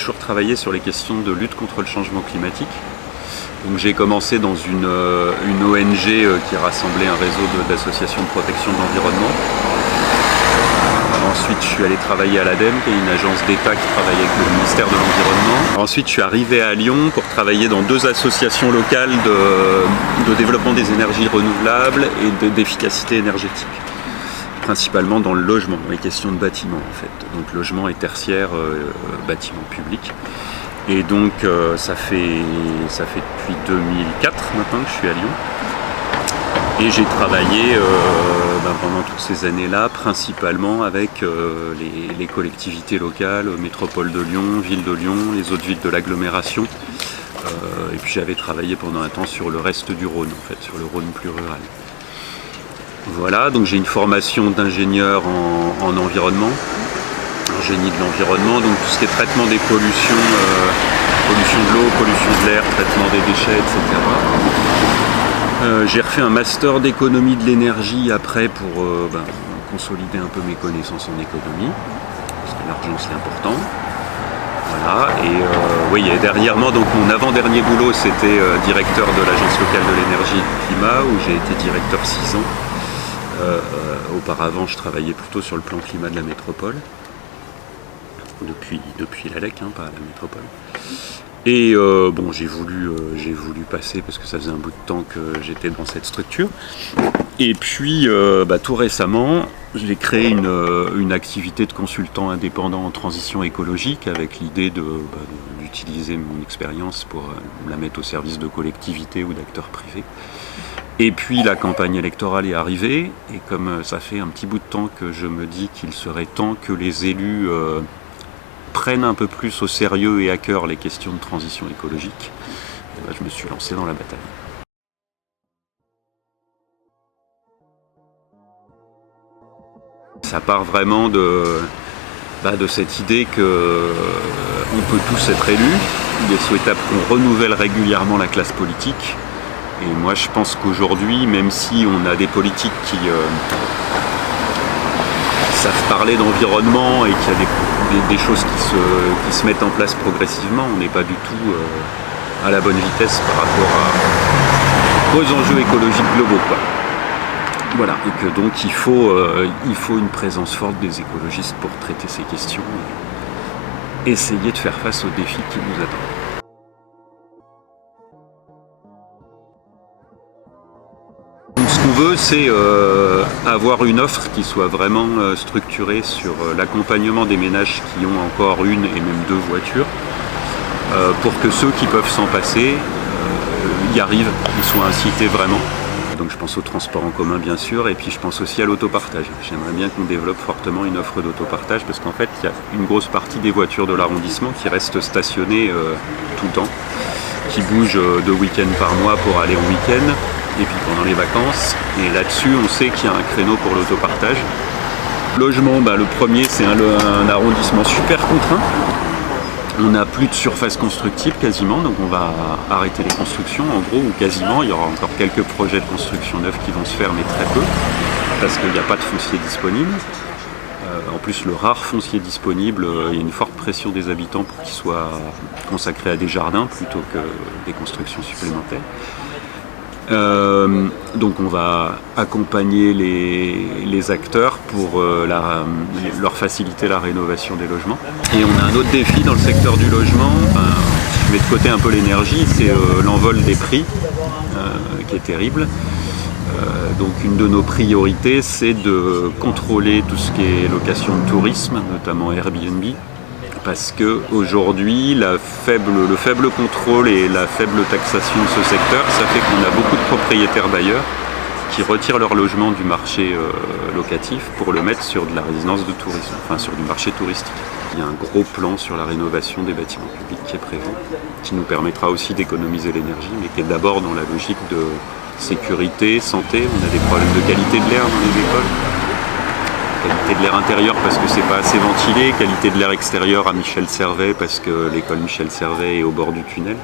Toujours travaillé sur les questions de lutte contre le changement climatique. Donc j'ai commencé dans une ONG qui rassemblait un réseau d'associations de protection de l'environnement. Ensuite, je suis allé travailler à l'ADEME, qui est une agence d'État qui travaille avec le ministère de l'Environnement. Ensuite, je suis arrivé à Lyon pour travailler dans 2 associations locales de développement des énergies renouvelables et d'efficacité énergétique. Principalement dans le logement, dans les questions de bâtiment en fait. Donc logement et tertiaire, bâtiment public. Et donc ça fait depuis 2004 maintenant que je suis à Lyon. Et j'ai travaillé pendant toutes ces années-là, principalement avec les collectivités locales, métropole de Lyon, ville de Lyon, les autres villes de l'agglomération. Et puis j'avais travaillé pendant un temps sur le reste du Rhône, en fait, sur le Rhône plus rural. Voilà, donc j'ai une formation d'ingénieur en environnement, en génie de l'environnement, donc tout ce qui est traitement des pollutions, pollution de l'eau, pollution de l'air, traitement des déchets, etc. J'ai refait un master d'économie de l'énergie après pour consolider un peu mes connaissances en économie, parce que l'argent c'est important. Voilà, et derrière moi, donc mon avant-dernier boulot c'était directeur de l'agence locale de l'énergie et du climat, où j'ai été directeur 6 ans. Auparavant, je travaillais plutôt sur le plan climat de la métropole, depuis l'ALEC, pas la métropole. Et j'ai voulu passer parce que ça faisait un bout de temps que j'étais dans cette structure. Et puis, tout récemment, j'ai créé une activité de consultant indépendant en transition écologique avec l'idée d'utiliser mon expérience pour la mettre au service de collectivités ou d'acteurs privés. Et puis la campagne électorale est arrivée, et comme ça fait un petit bout de temps que je me dis qu'il serait temps que les élus prennent un peu plus au sérieux et à cœur les questions de transition écologique, je me suis lancé dans la bataille. Ça part vraiment de cette idée qu'on peut tous être élus. Il est souhaitable qu'on renouvelle régulièrement la classe politique. Et moi je pense qu'aujourd'hui, même si on a des politiques qui savent parler d'environnement et qu'il y a des choses qui se mettent en place progressivement, on n'est pas du tout à la bonne vitesse par rapport aux enjeux écologiques globaux, quoi. Voilà, et que donc il faut une présence forte des écologistes pour traiter ces questions et essayer de faire face aux défis qui nous attendent. Ce qu'on veut, c'est avoir une offre qui soit vraiment structurée sur l'accompagnement des ménages qui ont encore 1 et même 2 voitures, pour que ceux qui peuvent s'en passer y arrivent, ils soient incités vraiment. Donc je pense au transport en commun bien sûr, et puis je pense aussi à l'autopartage. J'aimerais bien qu'on développe fortement une offre d'autopartage, parce qu'en fait il y a une grosse partie des voitures de l'arrondissement qui restent stationnées tout le temps, qui bougent 2 week-ends par mois pour aller en week-end, et puis pendant les vacances. Et là-dessus on sait qu'il y a un créneau pour l'autopartage. Logement, le premier c'est un arrondissement super contraint. On n'a plus de surface constructible quasiment, donc on va arrêter les constructions en gros, ou quasiment. Il y aura encore quelques projets de construction neufs qui vont se faire, mais très peu, parce qu'il n'y a pas de foncier disponible. En plus, le rare foncier disponible, il y a une forte pression des habitants pour qu'il soit consacré à des jardins plutôt que des constructions supplémentaires. Donc on va accompagner les acteurs pour leur faciliter la rénovation des logements. Et on a un autre défi dans le secteur du logement, si je mets de côté un peu l'énergie, c'est l'envol des prix qui est terrible. Donc une de nos priorités, c'est de contrôler tout ce qui est location de tourisme, notamment Airbnb, parce qu'aujourd'hui, le faible contrôle et la faible taxation de ce secteur, ça fait qu'on a beaucoup de propriétaires bailleurs qui retirent leur logement du marché locatif pour le mettre sur de la résidence de tourisme, enfin sur du marché touristique. Il y a un gros plan sur la rénovation des bâtiments publics qui est prévu, qui nous permettra aussi d'économiser l'énergie, mais qui est d'abord dans la logique de sécurité, santé. On a des problèmes de qualité de l'air dans les écoles. Qualité de l'air intérieur parce que c'est pas assez ventilé, qualité de l'air extérieur à Michel Servet parce que l'école Michel Servet est au bord du tunnel.